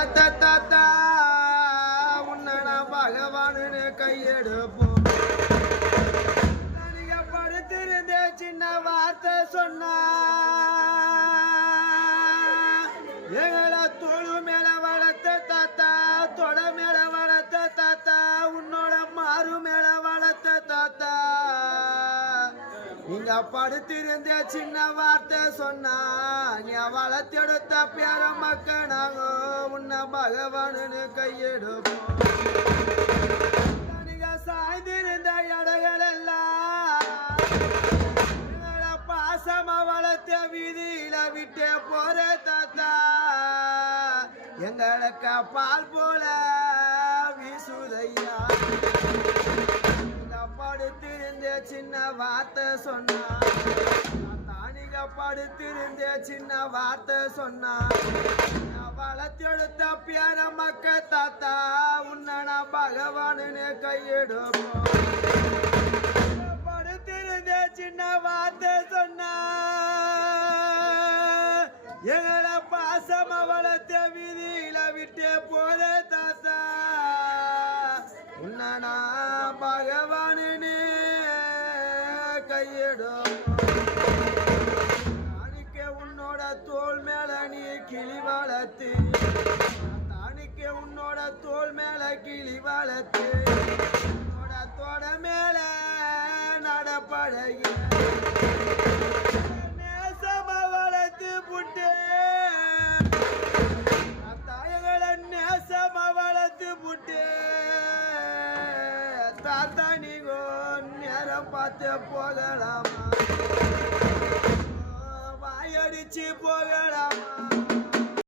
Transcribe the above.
தாத்தா தாத்தா உன்னை கையெடுப்போம். தனியா படுத்திருந்த சின்ன வார்த்தை சொன்னா. எங்களை தொழு மேல வளர்த்த தாத்தா தொட மேல வளர்த்த தாத்தா உன்னோட மாறு மேல வளர்த்த தாத்தா. நீங்க படுத்திருந்த சின்ன வார்த்தை சொன்னா நீ வளர்த்தெடுத்த பேர மக்கள் நாங்கள் பகவானு கையெடுப்போம் சாய்ந்திருந்த இடைகள் எல்லாம் எங்களை பாசமா வளர்த்த வீதியில விட்டே போற தாத்தா. எங்களுக்கு பால் போல வீசுதையா. படுத்திருந்த சின்ன வார்த்தை சொன்னா. தானிக படுத்திருந்த சின்ன வார்த்தை சொன்னா. நான் வளர்த்தெடுத்த மக்க தாத்தா உன்னை நான் கையிடுமோ கையிடுவோம். படுத்திருந்த சின்ன வார்த்தை சொன்னா. எங்களை பாசம் அவளத்த வீதியில விட்டே போத தாத்தா. உன்னை நான் கையிடும் உன்னோட தோல் மேல நீ கிளி வளர்த்து. உன்னோட தோல் மேல கிளி வளர்த்து உன்னோட தோட மேல நடப்பழகி நேசமா வளர்த்து புட்டு. தாயங்களை நேசமா வளர்த்து புட்டு. தாத்தா நீங்கோ நேரம் பார்த்து போகலாமா? வாயடிச்சு போகலாமா?